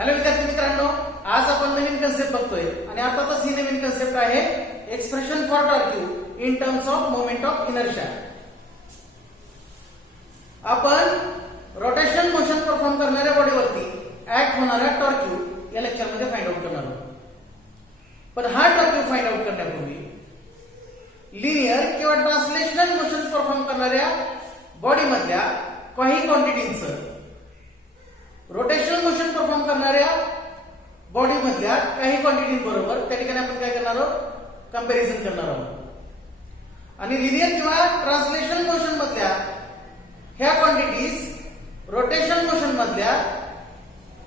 Hello विद्यार्थी मित्रांनो, आज आपण नवीन कन्सेप्ट बघतोय आणि अर्थातच ही नवीन कन्सेप्ट आहे expression for torque in terms of moment of inertia. आपण रोटेशन मोशन परफॉर्म करणाऱ्या बॉडीवरती ऍक्ट होणारा टॉर्क या लेक्चर मध्ये फाइंड आउट करणार आहोत. पण हा टॉर्क फाइंड आउट करण्यापूर्वी लिनियर किंवा ट्रान्सलेशनल मोशन परफॉर्म करणाऱ्या बॉडी मधल्या काही क्वांटिटींचं रोटेशनल मोशन परफॉर्म करणाऱ्या बॉडी मधल्या काही क्वांटिटींबरोबर त्या ठिकाणी आपण काय करणार आहोत, कंपॅरिझन करणार आहोत. आणि लिनियर किंवा ट्रान्सलेशनल मोशन मधल्या ह्या क्वांटिटीज रोटेशनल मोशन मधल्या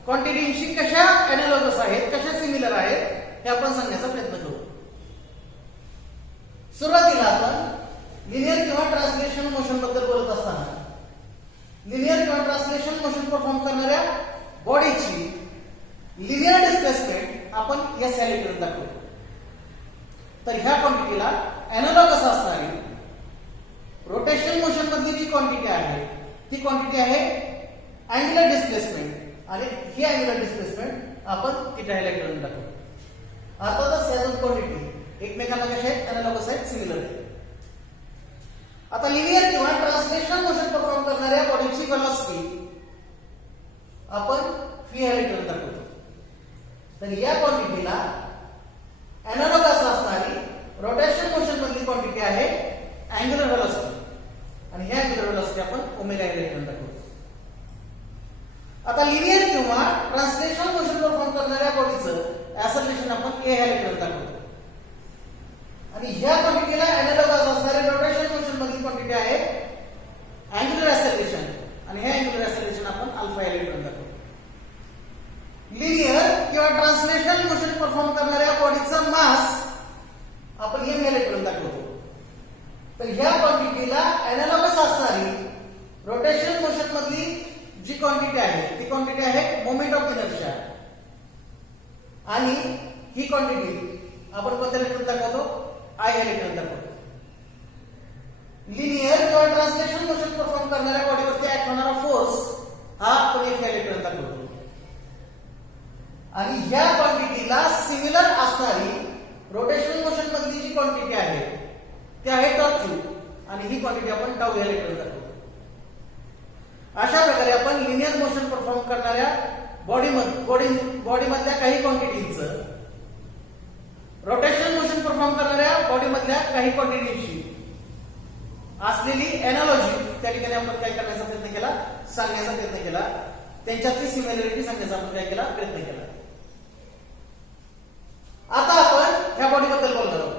क्वांटिटींशी कशा एनालॉगस आहेत, कशा सिमिलर आहेत हे आपण सांगण्याचा प्रयत्न करू. सुरुवातीला आपण लिनियर किंवा ट्रान्सलेशनल मोशन बद्दल बोलत असताना लिनियर किंवा ट्रान्सलेशनल मोशन परफॉर्म करणाऱ्या बॉडीची लिनियर डिस्प्लेसमेंट आपण एस या लेटरने दाखवतो. तर ह्या क्वांटिटीला एनालॉगस असणारी रोटेशनल मोशन मधली जी क्वांटिटी आहे ती क्वांटिटी आहे अँग्युलर डिस्प्लेसमेंट आणि ही अँग्युलर डिस्प्लेसमेंट आपण थिटा या लेटरने दाखवतो. अर्थातच या दोन क्वांटिटी एकमेकांना कशा आहेत, एनालॉगस आहेत, सिमिलर आहेत. आता लिनियर किंवा ट्रान्सलेशनल मोशन परफॉर्म करणाऱ्या बॉडीची वेलोसिटी आपण व्ही या लेटरने दाखवतो. तर या क्वांटिटीला एनालॉगस असणारी रोटेशन मोशन मधली क्वांटिटी आहे अँग्युलर वेलोसिटी आणि ह्या अँग्युलर वेलोसिटी आपण ओमेगा या लेटरने दाखवतो. आता लिनियर किंवा ट्रान्सलेशनल मोशन परफॉर्म करणाऱ्या बॉडीचं ऍक्सेलरेशन आपण ए या लेटरने दाखवतो. आणि ह्या क्वांटिटीला एनालॉगस असणारे रोटेशनल मोशन मधली क्वांटिटी आहे अँग्युलर ऍक्सेलरेशन आणि हे अँग्युलर ऍक्सेलरेशन आपण अल्फा या लेटरने दाखवतो. लिनियर किंवा ट्रान्सलेशनल मोशन परफॉर्म करणाऱ्या बॉडीचा मास आपण एम या लेटरने दाखवतो. तर ह्या क्वांटिटीला एनालॉगस असणारी रोटेशनल मोशन मधली जी क्वांटिटी आहे ती क्वांटिटी आहे मोमेंट ऑफ इनर्शिया आणि ही क्वांटिटी आपण कोणत्या लेटरने दाखवतो, आय या लेटरने दाखवतो. लिनियर किंवा ट्रान्सलेशनल मोशन परफॉर्म करणाऱ्या बॉडीवरती ऍक्ट होणारा फोर्स हा आपण एफ या लेटरने दाखवतो. आणि ह्या क्वांटिटीला सिमिलर असणारी रोटेशनल मोशन मधली जी क्वांटिटी आहे ती आहे टॉर्क आणि ही क्वांटिटी आपण टाऊ या लेटरने दाखवतो. अशा प्रकारे आपण लिनियर मोशन परफॉर्म करणाऱ्या बॉडी मधल्या काही क्वांटिटींचं रोटेशनल मोशन परफॉर्म करणाऱ्या बॉडी मधल्या काही क्वांटिटींशी असलेली एनालॉजी त्या ठिकाणी आपण काय करण्याचा प्रयत्न केला, सांगण्याचा प्रयत्न केला, त्यांच्यातली सिमिलॅरिटी सांगण्याचा आपण काय केला, प्रयत्न केला. आता आपण ह्या बॉडी बद्दल बोलणार आहोत.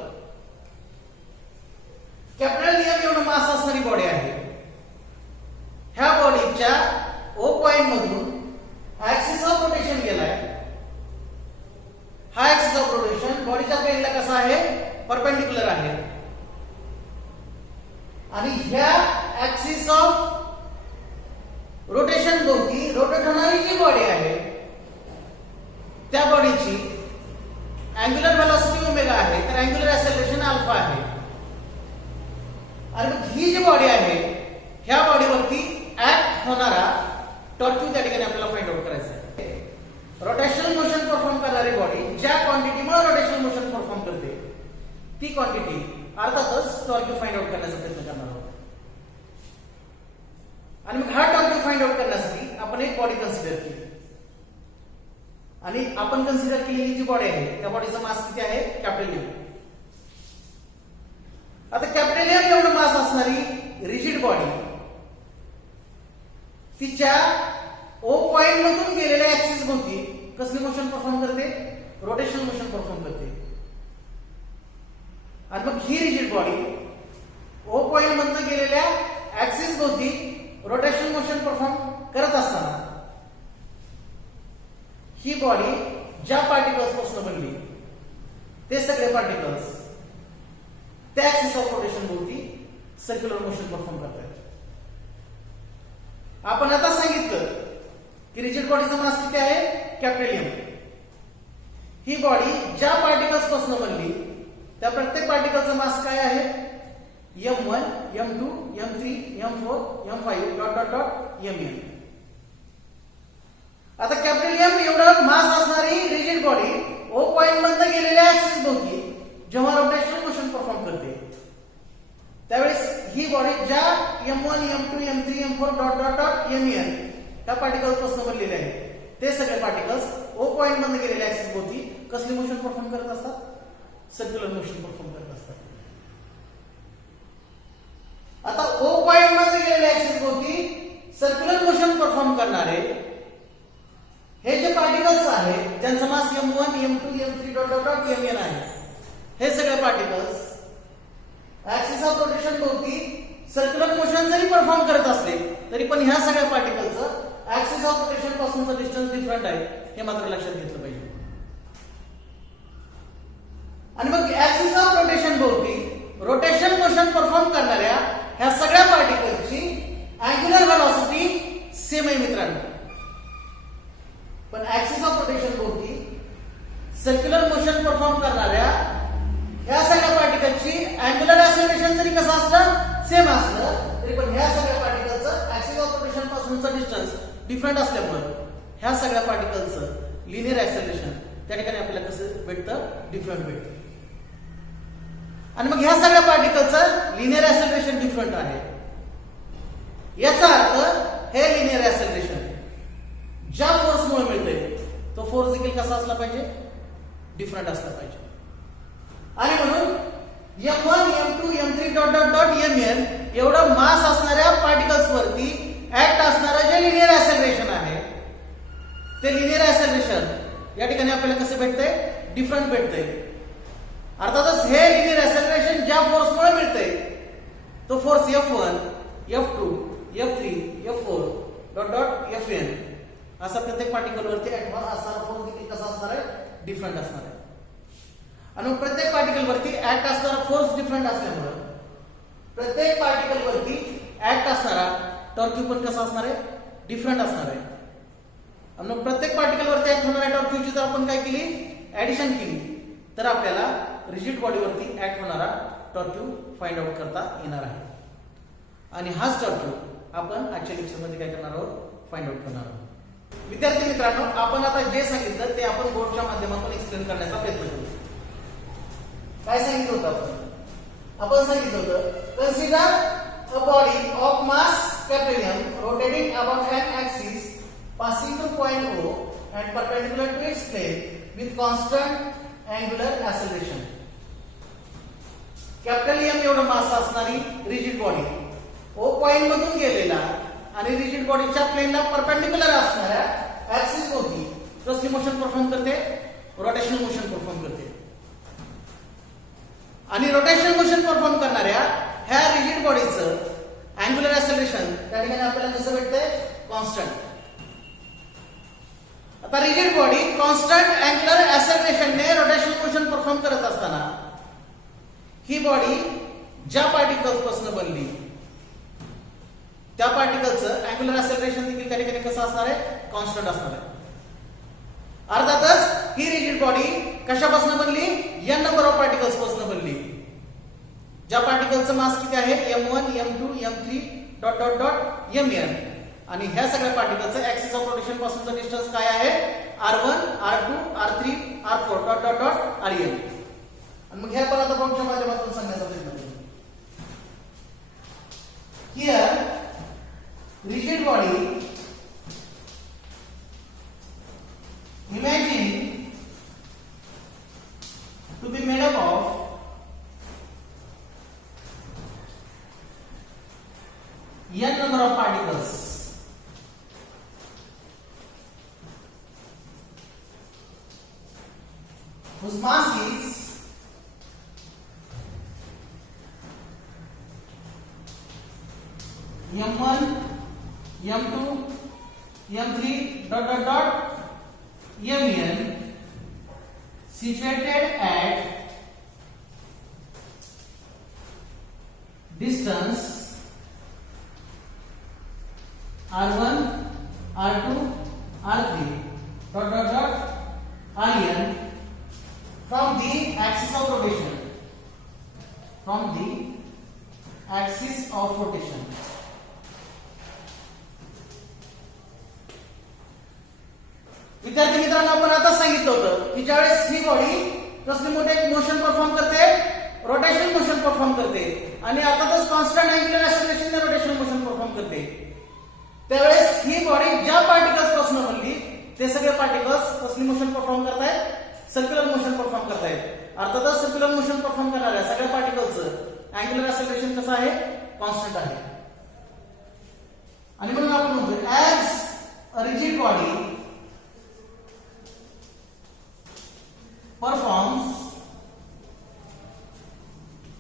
कॅपिटल एम एवढं मास असणारी बॉडी आहे. ह्या बॉडीच्या ओ पॉइंट मधून ऍक्सिस ऑफ रोटेशन गेलाय. हा ऍक्सिस ऑफ रोटेशन बॉडीच्या प्लेनला कसा आहे, परपेंडिक्युलर आहे. आणि ह्या ऍक्सिस ऑफ रोटेशन भोवती रोटेट होणारी जी बॉडी आहे त्या बॉडीची अँग्युलर वेलोसिटी ओमेगा आहे, तर अँग्युलर ऍक्सेलरेशन अल्फा आहे. आणि मग ही जी बॉडी आहे ह्या बॉडीवरती ऍक्ट होणारा टॉर्क त्या ठिकाणी आपल्याला फाइंड आउट करायचा आहे. रोटेशनल मोशन परफॉर्म करणारी बॉडी ज्या क्वांटिटीमुळे रोटेशनल मोशन परफॉर्म करते ती क्वांटिटी अर्थातच टॉर्क फाइंड आउट करण्याचा प्रयत्न करणार आहोत. आणि मग हा टॉर्क फाइंड आउट करण्यासाठी आपण एक बॉडी कन्सिडर केली आणि आपण कन्सिडर केलेली जी बॉडी आहे त्या बॉडीचा मास किती आहे, कॅपिटल एम. आता कॅपिटल एम एवढं मास असणारी रिजिड बॉडी तिच्या ओ पॉइंट मधून गेलेल्या ऍक्सिस भोवती कसली मोशन परफॉर्म करते, रोटेशनल मोशन परफॉर्म करते. आणि मग ही रिजिड बॉडी ओ पॉइंट मधून गेलेल्या ऍक्सिस भोवती रोटेशनल मोशन परफॉर्म करत असताना ही बॉडी ज्या पार्टिकल्स पासून बनली ते सगळे पार्टिकल्स त्या ऍक्सिस ऑफ रोटेशन भोवती सर्क्युलर मोशन परफॉर्म करतात. आपण आता सांगितलं की रिजिड बॉडीचा मास किती आहे, कॅपिटल एम. ही बॉडी ज्या पार्टिकल्स पासून बनली त्या प्रत्येक पार्टिकलचा मास काय आहे, m1 m2 m3 m4 m5 dot dot dot mn. आता कॅपिटल एम एवढं मास असणारी रिजिड बॉडी ओ पॉइंट मधनं गेलेल्या ऍक्सिस भोवती जेव्हा रोटेशनल मोशन परफॉर्म करते त्यावेळेस ही बॉडी ज्या M1, M2, M3, M4 dot dot dot MEN त्या पार्टिकल्स पासून बनलेले आहे ते सगळे पार्टिकल्स ओ पॉइंट मधनं गेलेल्या ऍक्सिस भोवती कसली मोशन परफॉर्म करत असतात सर्क्युलर मोशन परफॉर्म करत असतात आता ओ पॉइंट मध्ये गेलेल्या ऍक्सिस भोवती सर्क्युलर मोशन परफॉर्म करणारे हे जे पार्टिकल्स आहेत ज्यांचा mass M1, M2, M3 dot dot dot MEN आहे हे सगळे पार्टिकल्स ऍक्सिस ऑफ रोटेशन भोवती सर्क्युलर मोशन जरी परफॉर्म करत असले तरी पण ह्या सगळ्या पार्टिकलचं ऍक्सिस ऑफ रोटेशन पासूनचा डिस्टन्स डिफरंट आहे हे मात्र लक्षात घेतलं पाहिजे आणि मग ऍक्सिस ऑफ रोटेशन भोवती रोटेशन मोशन परफॉर्म करणाऱ्या ह्या सगळ्या पार्टिकलची अँग्युलर व्हेलॉसिटी सेम आहे मित्रांनो पण ऍक्सिस ऑफ रोटेशन भोवती सर्क्युलर मोशन परफॉर्म करणाऱ्या ह्या सगळ्या पार्टिकलची अँग्युलर ऍक्सेलरेशन जरी कसं असलं सेम असलं तरी पण ह्या सगळ्या पार्टिकलचं ऍक्सिस ऑफ रोटेशन पासूनचा डिस्टन्स डिफरंट असल्यामुळे ह्या सगळ्या पार्टिकलचं लिनियर ऍक्सेलरेशन त्या ठिकाणी आपल्याला कसं भेटतं डिफरंट भेटतं आणि मग ह्या सगळ्या पार्टिकलचं लिनियर ऍक्सेलरेशन डिफरंट आहे याचा अर्थ हे लिनियर ऍक्सेलरेशन ज्या फोर्समुळे मिळतंय तो फोर्स देखील कसा असला पाहिजे डिफरंट असला पाहिजे आणि म्हणून M1, M2, M3 dot dot dot MEN एवढं मास असणाऱ्या पार्टिकल्स वरती ऍक्ट असणारं जे लिनियर ऍक्सेलरेशन आहे ते लिनियर ऍक्सेलरेशन या ठिकाणी आपल्याला कसं भेटतंय डिफरंट भेटतंय अर्थातच हे लिनियर ऍक्सेलरेशन ज्या फोर्समुळे मिळतंय तो force F1, F2, F3, F4 dot dot FN असा प्रत्येक पार्टिकल वरती ऍक्ट असणारा फोर्स देखील कसा असणार आहे डिफरंट असणार आहे आणि प्रत्येक पार्टिकल वरती ऍक्ट असणारा फोर्स डिफरंट असल्यामुळे प्रत्येक पार्टिकल वरती ऍक्ट असणारा टॉर्क पण कसा असणार आहे डिफरंट असणार आहे आणि प्रत्येक पार्टिकल वरती ऍक्ट होणाऱ्या टॉर्क जर आपण काय केली ऍडिशन केली तर आपल्याला रिजिड बॉडी वरती ऍक्ट होणारा टॉर्क फाइंड आउट करता येणार आहे आणि हाच टॉर्क आपण आजच्या लेक्चर मध्ये काय करणार आहोत फाइंड आउट करणार आहोत विद्यार्थी मित्रांनो आपण आता जे सांगितलं ते आपण बोर्डच्या माध्यमातून एक्सप्लेन करण्याचा प्रयत्न करू काय सांगितलं होतं आपण सांगितलं होतं consider a body of mass capital M rotating above an axis passing through point O and perpendicular to its plane with constant angular acceleration. Capital M एवढं मास असणारी रिजिड बॉडी O पॉइंट मधून गेलेला आणि रिजिड बॉडीच्या प्लेनला perpendicular असणाऱ्या axis भोवती कसली मोशन परफॉर्म करते रोटेशनल मोशन परफॉर्म करते आणि रोटेशनल मोशन परफॉर्म करणाऱ्या ह्या रिजिड बॉडीचं अँग्युलर ऍक्सेलरेशन त्या ठिकाणी आपल्याला कसं भेटतंय कॉन्स्टंट आता रिजिड बॉडी कॉन्स्टंट अँग्युलर ऍक्सेलरेशनने रोटेशनल मोशन परफॉर्म करत असताना ही बॉडी ज्या पार्टिकल्स पासून बनली त्या पार्टिकलचं अँग्युलर ऍक्सेलरेशन देखील त्या ठिकाणी कसं असणार आहे कॉन्स्टंट असणार आहे अर्थातच ही रिजिड बॉडी कशापासून बनली n नंबर ऑफ पार्टिकल्स पासून बनली ज्या पार्टिकलचं मास किती आहे M1, M2, M3 dot dot dot MEN आणि ह्या सगळ्या पार्टिकलचं ऍक्सिस ऑफ रोटेशन पासूनचा डिस्टन्स काय आहे R1, R2, R3, R4 dot dot dot RN आणि मग ह्या परत आपण माध्यमातून सांगण्याचा प्रयत्न करू here rigid body imagine to be made up of n number of particles whose mass is M1, M2, M3 dot dot dot MEN situated at distance R1, R2, R3 dot dot dot RN from the axis of rotation. From the axis of rotation. विद्यार्थी मित्रांनो, आपण आता सांगितलं होतं की ज्यावेळेस ही body कसली मोठे मोशन परफॉर्म करते, रोटेशन मोशन परफॉर्म करते आणि अर्थातच constant angular acceleration rotation motion perform करते, त्यावेळेस ही बॉडी ज्या पार्टिकल्स पासून बनली ते सगळे पार्टिकल्स कसली मोशन परफॉर्म करतायत, सर्क्युलर मोशन परफॉर्म करतायत. अर्थातच सर्क्युलर मोशन परफॉर्म करणाऱ्या सगळ्या पार्टिकल्सचं अँग्युलर ऍक्सेलरेशन कसं आहे, कॉन्स्टंट आहे. आणि म्हणून आपण म्हणतो as a rigid body performs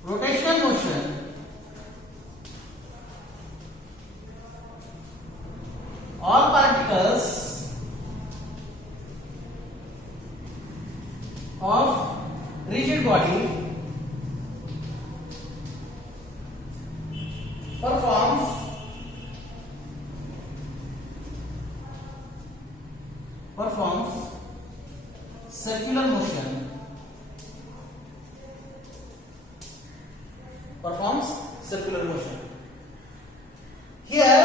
rotational motion all particles of rigid body performs circular motion, performs circular motion. Here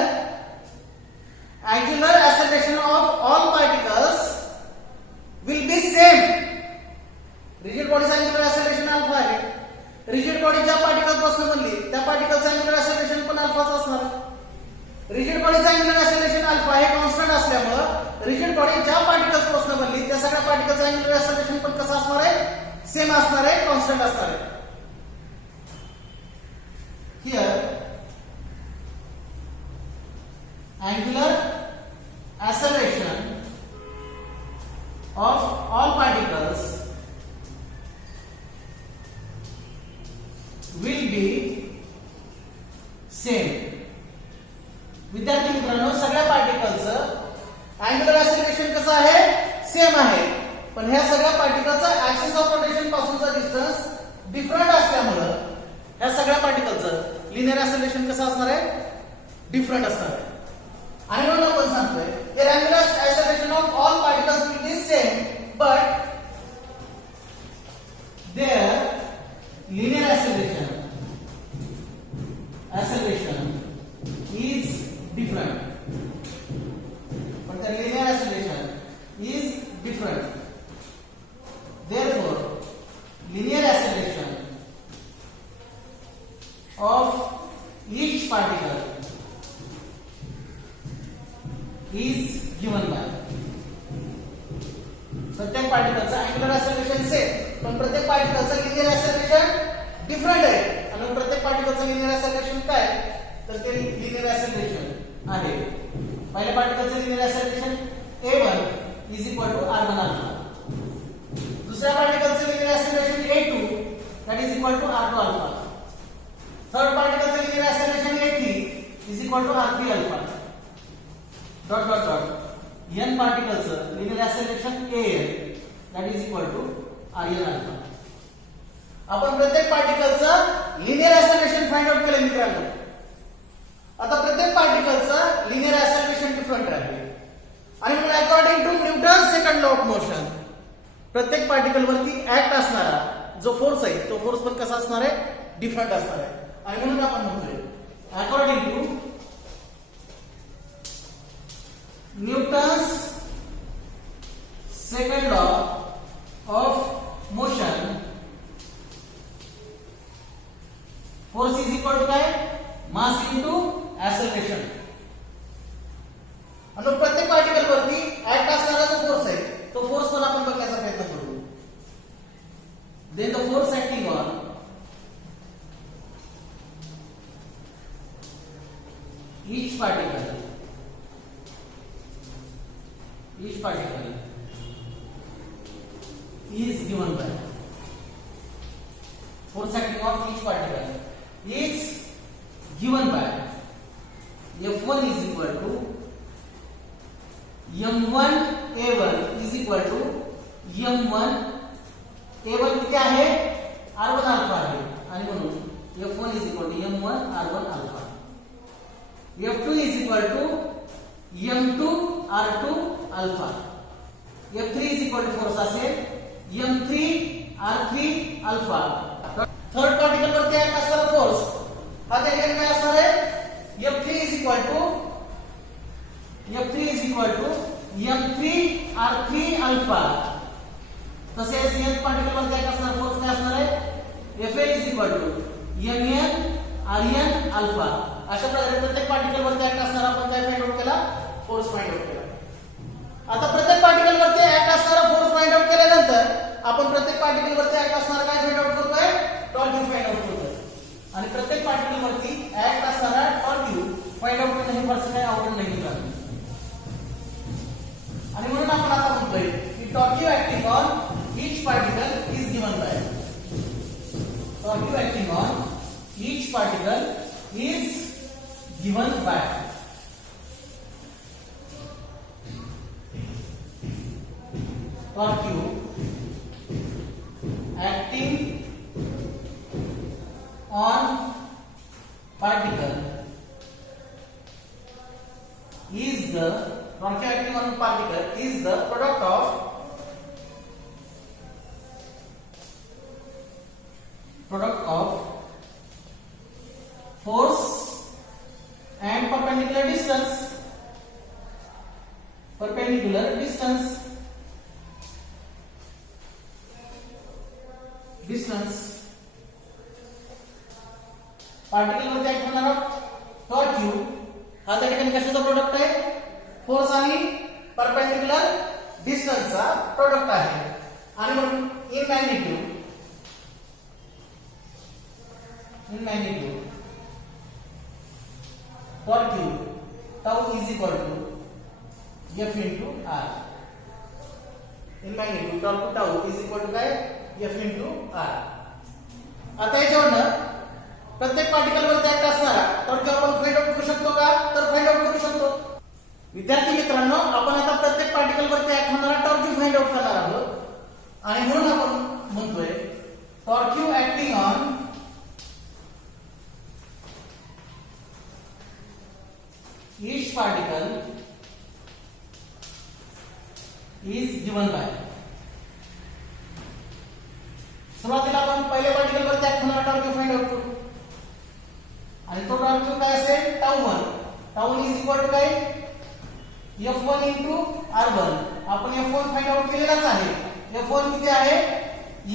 angular acceleration of all particles will be same. Rigid body angular acceleration alpha आहे. Rigid body ज्या particle पासून बनली त्या पार्टिकलचा angular acceleration पण अल्फाच असणार. Rigid बॉडीचा angular acceleration alpha हे constant असल्यामुळे रिजिड बॉडी ज्या पार्टिकल्स पासून बनली त्या सगळ्या पार्टिकलचं अँग्युलर ऍक्सेलरेशन पण कसं असणार आहे, सेम असणार आहे, कॉन्स्टंट असणार आहे. Here angular acceleration of all particles will be same. विद्यार्थी मित्रांनो, सगळ्या पार्टिकलचं अँग्युलर ऍक्सेलरेशन कसं आहे, सेम आहे, पण ह्या सगळ्या पार्टिकलचा ऍक्सिस ऑफ रोटेशन पासूनचा डिस्टन्स डिफरंट असल्यामुळे ह्या सगळ्या पार्टिकलचं लिनियर ऍक्सेलरेशन कसं असणार आहे, डिफरंट असणार आहे. आणि म्हणून आपण सांगतोय की angular acceleration of all particles will be same but their linear acceleration is different, but the linear acceleration is different. Therefore, linear acceleration of each particle is given by. प्रत्येक पार्टिकलचा अँग्युलर ऍक्सेलरेशन सेम, पण प्रत्येक पार्टिकलचा linear acceleration different आहे. आणि प्रत्येक पार्टिकलचा linear acceleration काय, तर ते linear acceleration आहे. पहिल्या पार्टिकलचं linear acceleration a1 is equal to r1 alpha. दुसऱ्या पार्टिकलचं linear acceleration a2 that is equal to r2 alpha. Third पार्टिकलचं linear acceleration a3 is equal to r3 alpha. Dot dot dot n पार्टिकलचं linear acceleration an that is equal to rn alpha. आपण प्रत्येक पार्टिकलचं linear acceleration find out केलं मित्रांनो. आता प्रत्येक पार्टिकलचा linear acceleration different आहे आणि म्हणून according to Newton second law of motion प्रत्येक पार्टिकल वरती ऍक्ट असणारा जो फोर्स आहे तो फोर्स पण कसा असणार आहे, डिफरंट असणार आहे. आणि म्हणून आपण म्हणतोय according to Newton's second law of motion force is equal to काय, मास इनटू ऍक्सेलरेशन. आणि प्रत्येक पार्टिकल वरती ऍक्ट असणारा जो फोर्स आहे तो फोर्स पण आपण बघण्याचा प्रयत्न करू. Then the force acting on each particle is given by force acting on each particle is given by F1 is equal to M1 A1 is equal to M1 A1 किती आहे, R1 alpha आहे आणि म्हणून F1 is equal to M1 R1 alpha. F2 is equal to M2 R2 alpha. F3 is equal to force असेल M3 R3 alpha. Third particle वरती act असणारा force हा त्या ठिकाणी काय असणार आहे, F3 is equal to m3 r3 alpha. तसेच nth पार्टिकल वरती ऍक्ट असणार फोर्स काय असणार आहे Fa is equal to mn rn alpha. अशा प्रकारे प्रत्येक पार्टिकल वरती ऍक्ट असणार आपण काय फाइंड आउट केला फोर्स फाइंड आउट केला. आता प्रत्येक पार्टिकल वरती ऍक्ट असणारा फोर्स फाइंड आउट केल्यानंतर आपण प्रत्येक पार्टिकल वरती ऍक्ट असणारा काय फाइंड आउट करतोय टॉर्क फाइंड आउट करतोय. आणि प्रत्येक पार्टिकल वरती ऍक्ट असणारा टॉर्क फाइंड आउट करणे हे पर्सन काय अवघड नाही का. आणि म्हणून आपण आता म्हणतोय की torque acting on each particle is given by torque acting on each particle is given by torque acting on particle is the torque acting on particle is the product of force and perpendicular distance particle वरती act होणारा torque हा त्या ठिकाणी कशाचा product आहे force आणि perpendicular डिस्टन्सचा product आहे. आणि म्हणून in magnitude torque tau is equal to F into R. In magnitude torque tau is equal to काय एफ इंटू आर. आता याच्यावरनं प्रत्येक पार्टिकल वरती ऍक्ट असणारा टॉर्क आपण फाइंड आउट करू शकतो का तर फाइंड आउट करू शकतो. विद्यार्थी मित्रांनो आपण आता प्रत्येक पार्टिकल वरती ऍक्ट होणारा टॉर्क फाइंड आउट करणार आहोत. आणि म्हणून आपण म्हणतोय torque acting on each particle is given by. सुरुवातीला आपण पहिल्या पार्टिकल वरती ऍक्ट होणारा टॉर्क फाइंड आउट करू. आणि तो टॉर्क काय असेल टाउ1 इज इक्वल टू काय F1 इंटू R1. आपण F1 फाइंड आउट केलेलाच आहे. F1 किती आहे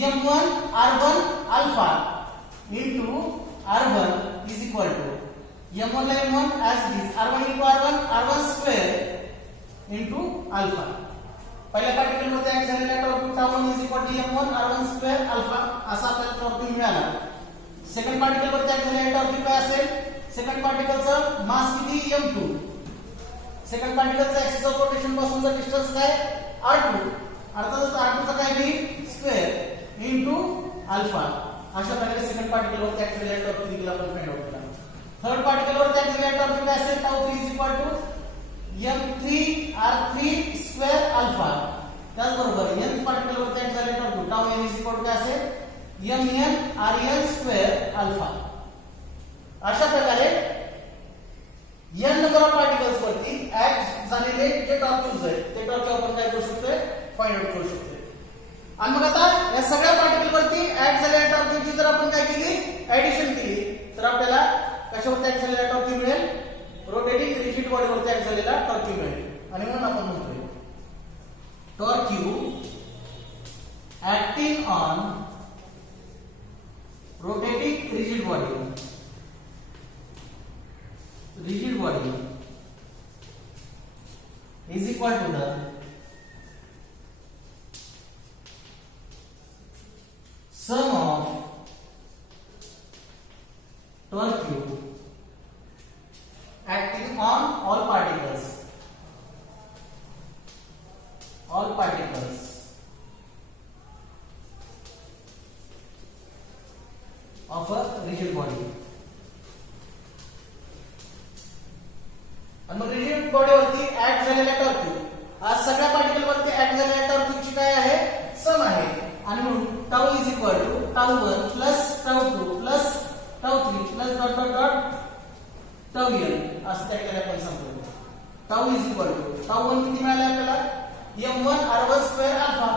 m1 R1 alpha into R1 is equal to m1 ला m1 as it is R1 into R1 square into alpha. पहिल्या पार्टिकल मध्ये ऍक्ट झालेला torque tau one is equal to m1 R1 square alpha असा आपल्याला torque मिळाला. Second particle वरती act झालेला torque काय असेल सेकंड पार्टिकलचं मास किती m2. सेकंड पार्टिकलचा ऍक्सिस ऑफ रोटेशन पासूनचा डिस्टन्स काय r2. अर्थातच r2 चा काय होईल स्क्वेअर इनटू अल्फा. अशा प्रकारे सेकंड पार्टिकल वरती ऍक्ट झालेला टॉर्क देखील आपण फाइंड आउट केला. थर्ड पार्टिकल वरती ऍक्ट झालेला टॉर्क काय असेल tau three is equal to m3 r3 square alpha. त्याचबरोबर nth पार्टिकल वरती ऍक्ट झालेला torque tau n is equal to काय असेल mn rn स्क्वेअर अल्फा. अशा प्रकारे n नंबर ऑफ पार्टिकल्स वरती ऍक्ट झालेले जे टॉर्क आहेत ते टॉर्क आपण काय करू शकतो फाइंड आउट करू शकतो. आणि मग आता या सगळ्या पार्टिकल वरती ऍक्ट झालेल्या टॉर्कची जर आपण काय केली ऍडिशन केली तर आपल्याला कशावरती ऍक्ट झालेला टॉर्क मिळेल रोटेटिंग रिजिड बॉडी वरती ऍक्ट झालेला टॉर्क मिळेल. आणि म्हणून आपण म्हणतोय torque acting on rotating rigid body is equal to the sum of torque acting on all particles of a rigid body. आणि मग रिजिड बॉडी वरती ऍक्ट झालेला टॉर्क आज सगळ्या पार्टिकल वरती ऍक्ट झालेल्या टॉर्कची काय आहे सम आहे. आणि म्हणून tau is equal to tau one plus tau two plus tau three plus dot dot dot tau n असं त्याकडे आपण सांगतो. Tau is equal to tau one किती मिळाले आपल्याला m1 r1 square alpha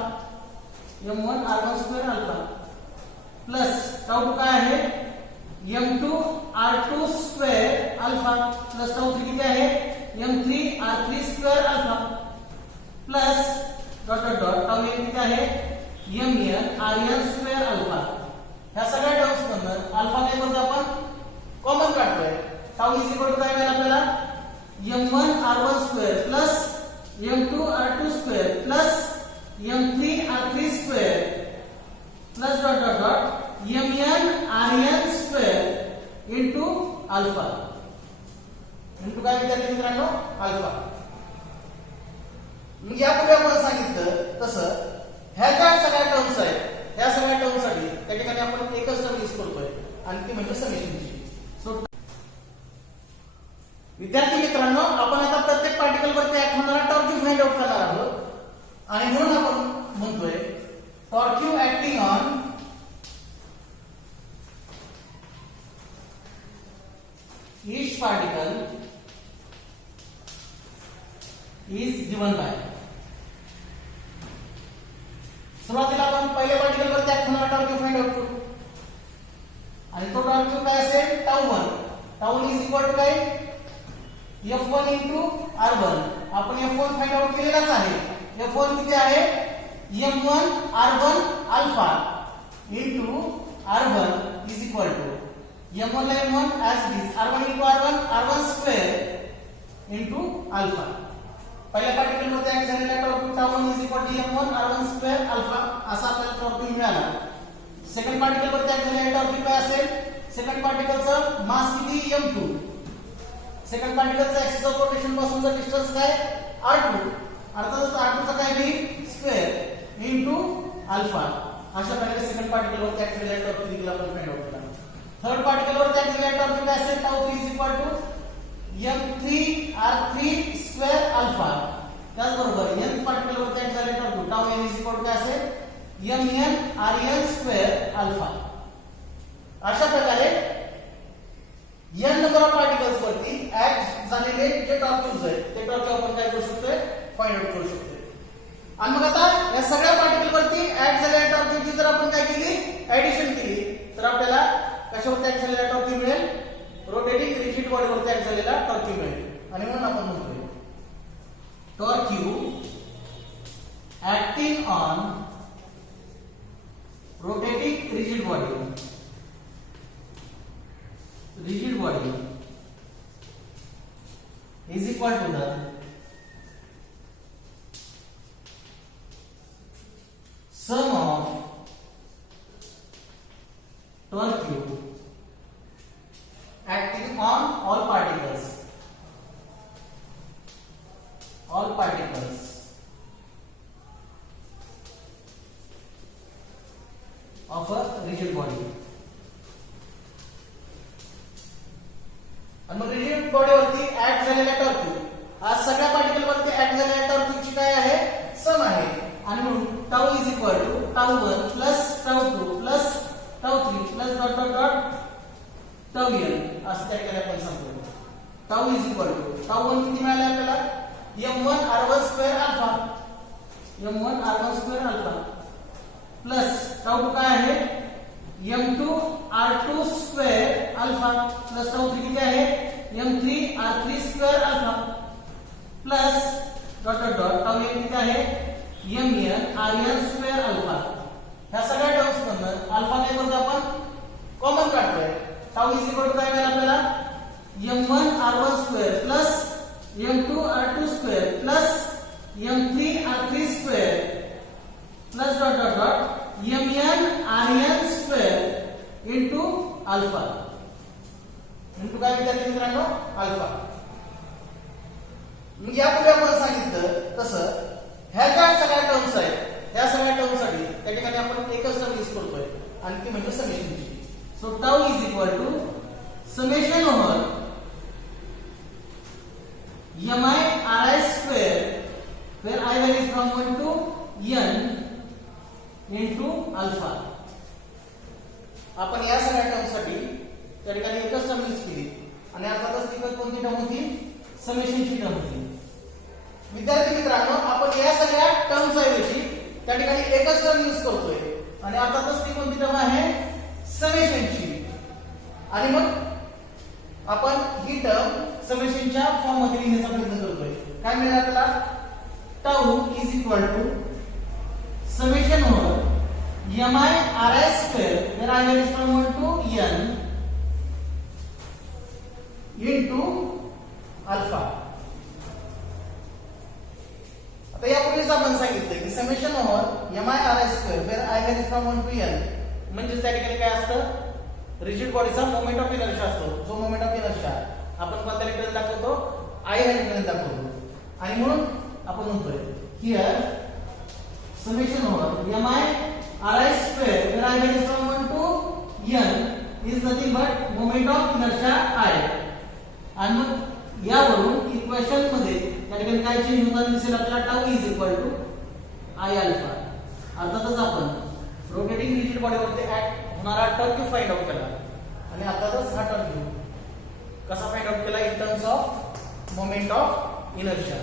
plus टाउ2 काय आहे m2 r2 square alpha plus टाउ3 किती आहे m3 r3 स्क्वेअर अल्फा. आहे mn rn स्क्वेअर अल्फा. ह्या सगळ्या टर्म्स मधनं अल्फा काय करतो आपण कॉमन काढतोय. टाऊ इज इक्वल टू काय मिळेल आपल्याला m1 r1 square plus m2 r2 square plus m3 r3 square plus dot dot dot mn rn square into alpha into काय विद्यार्थी मित्रांनो अल्फा. मग यापूर्वी आपण सांगितलं तसं ह्या ज्या सगळ्या टर्म्स आहेत ह्या सगळ्या टर्म्स साठी त्या ठिकाणी आपण एकच टर्म यूज करतोय आणि ती म्हणजे समेशनची. सो विद्यार्थी मित्रांनो आपण आता प्रत्येक पार्टिकल वरती ऍक्ट होणारा टॉर्क फाइंड आउट करणार आहोत आणि म्हणून आपण म्हणतोय torque acting on each particle is given by. सुरुवातीला आपण पहिल्या पार्टिकल वरती ऍक्ट होणारा टॉर्क फाइंड आउट करू आणि तो टॉर्क काय असेल टाऊ1. टाऊ इज इक्वल टू काय f1 इंटू r1. आपण f1 फाइंड आउट केलेलाच आहे. f1 किती आहे m1 r1 alpha into r1 is equal to m1 ला m1 as it is r1 into r1 square into alpha. पहिल्या particle मध्ये act झालेला torque टाऊ1 is equal to m1 r1 square alpha असा आपल्याला torque मिळाला. Second particle मध्ये act झालेला torque काय असेल सेकंड पार्टिकलचं मास किती m2. सेकंड पार्टिकलचा ऍक्सिस ऑफ रोटेशन पासूनचा डिस्टन्स काय r2. अर्थातच r2 चा काय होईल स्क्वेअर इनटू अल्फा. अशा प्रकारे सेकंड पार्टिकल मध्ये ऍक्ट झालेला टॉर्क देखील आपण फाइंड आउट केला. थर्ड पार्टिकल वर ऍक्ट झालेला टॉर्क काय असेल tau three is equal to m3 r3 square alpha. त्याचबरोबर n पार्टिकल वर ऍक्ट झालेला torque tau n is equal to काय असेल mn rn स्क्वेअर अल्फा. अशा प्रकारे n नंबर ऑफ पार्टिकल्स वरती ऍक्ट झालेले जे टॉर्क यूज आहेत ते टॉर्क आपण काय करू शकतोय फाइंड आउट करू शकतोय. आणि मग आता या सगळ्या पार्टिकल वरती ऍक्ट झालेल्या टॉर्कची जर आपण काय केली ऍडिशन केली तर आपल्याला कशावरती ऍक्ट झालेला टॉर्क मिळेल रोटेटिंग रिजिड बॉडी वरती ऍक्ट झालेला टॉर्क मिळेल. आणि म्हणून आपण म्हणतोय torque acting on rotating rigid body is equal to the sum of torque acting on all particles of a rigid body. आणि मग रिजिड बॉडी वरती ऍक्ट झालेला टॉर्क आज सगळ्या पार्टिकल वरती ऍक्ट झालेल्या टॉर्कची काय आहे सम आहे. आणि म्हणून tau is equal to tau one plus tau two plus tau three plus dot dot dot tau n असं काय केलं आपण सांगतो. Tau is equal to tau one किती मिळाले आपल्याला m1 r1 square alpha plus टाऊ2 काय आहे m2 r2 square alpha plus टाऊ3 किती आहे m3 r3 square alpha plus dot dot dot tau n किती आहे mn rn स्क्वेअर अल्फा. ह्या सगळ्या टर्म्स मधनं अल्फा काय करतो आपण कॉमन काढतोय. टाऊ इज इक्वल टू काय मिळेल आपल्याला m1 r1 square plus m2 r2 square plus m3 r3 square plus dot dot dot mn rn square into alpha into काय विद्यार्थी मित्रांनो अल्फा. मग यापूर्वी आपण सांगितलं तसं ह्या ज्या सगळ्या टर्म्स आहेत ह्या सगळ्या टर्म्स साठी त्या ठिकाणी आपण एकच टर्म यूज करतोय आणि ती म्हणजे समेशनची. So tau is equal to summation over mi ri square where I varies from 1 to n into alpha. आपण या सगळ्या टर्म साठी त्या ठिकाणी एकच टर्म यूज केली आणि अर्थातच ती कोणती टर्म होती समेशनची टर्म होती. विद्यार्थी मित्रांनो आपण या सगळ्या टर्म्स ऐवजी त्या ठिकाणी एकच टर्म यूज करतोय आणि अर्थातच ती कोणती टर्म आहे समेशनची. आणि मग आपण ही टर्म समेशनच्या फॉर्म मध्ये लिहिण्याचा प्रयत्न करतोय. काय मिळेल आपल्याला tau is equal to summation over mi ri square where I varies from 1 to n into alpha. आता यापूर्वीच आपण सांगितलं की summation over mi ri square where I varies from 1 to n म्हणजे त्या ठिकाणी काय असतं रिजिड बॉडीचा मोमेंट ऑफ इनर्शिया असतो. जो मोमेंट ऑफ इनर्शिया आपण कोणत्या लेटरने दाखवतो I ह्या लेटरने दाखवतो आणि म्हणून आपण म्हणतोय here summation over mi ri square where I varies from 1 to n is nothing but moment of inertia I. आणि मग यावरून इक्वेशन मध्ये त्या ठिकाणी काय चेंज होताना दिसेल आपल्याला tau is equal to I alpha. अर्थातच आपण रोटेटिंग रिजिड बॉडीवरती ऍक्ट होणारा टर्क फाइंड आउट केला आणि अर्थातच हा टर्क कसा फाइंड आउट केला in terms of moment of inertia.